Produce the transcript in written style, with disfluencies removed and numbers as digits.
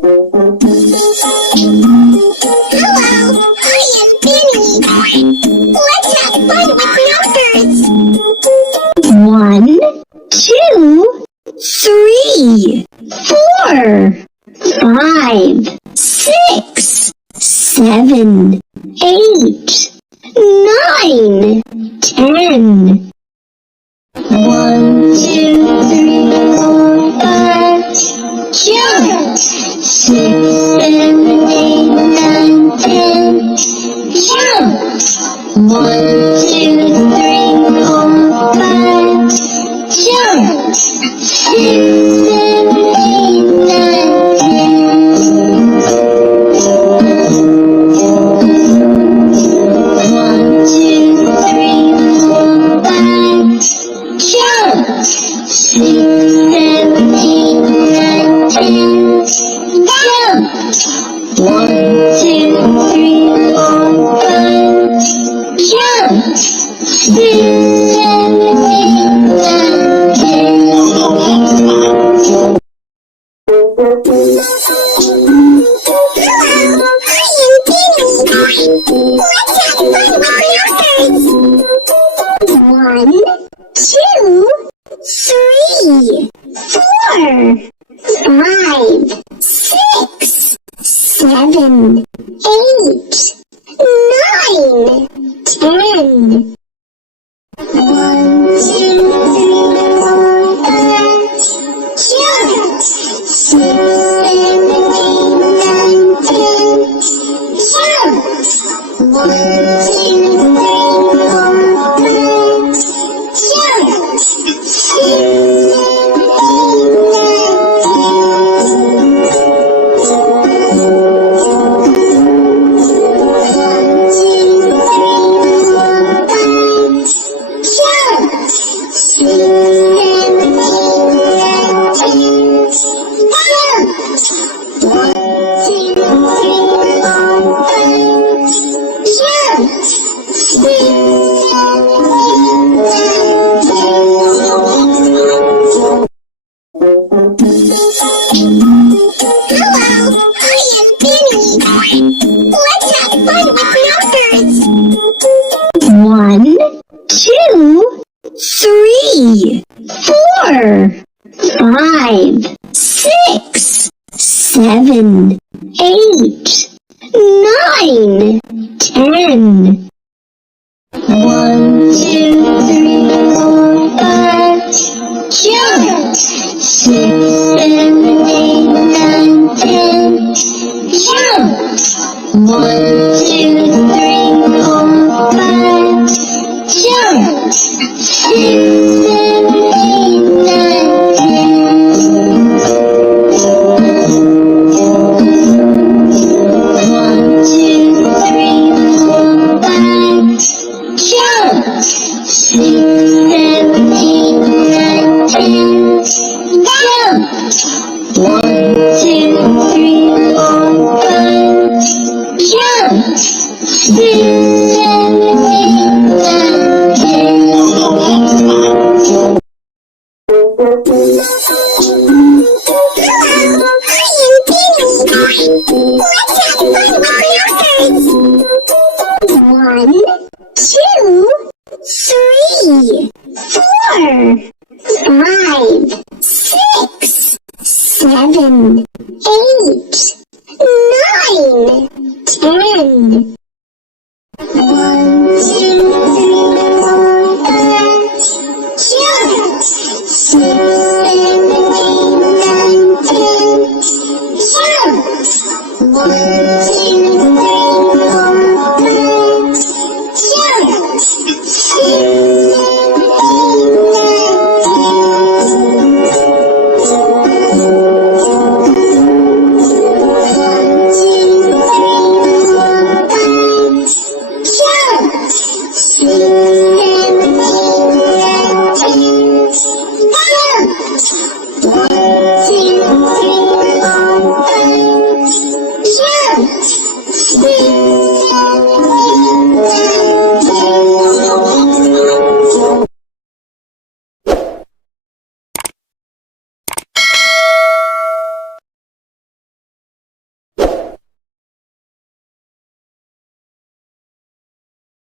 One, two, three, four, five, six, seven, eight, nine, 10. 1, 2, 3, 4, 5, jump. 6, 7, 8, 9, 10, jump. 1, 2, 3, 4, 5, jump. 6, 7, 8, 9, 10. 1, 2, 3, 4, 5, jump. 6, 7, 8, 9, 10, jump. 1, 2, 3, 4, 5, jump. 6, 7, 8, 9, 10. Hello, I am Benny. Let's have fun with numbers. 1, 2, 3, 4, 5, 6, 7, 8, 9, 10. 1, 2, 3, 4, 5, jump. 6, 7, 8, 9, 10, jump. 1, 2, 3, 4, 5, jump. 6, 7, 7, 8, 9, 10.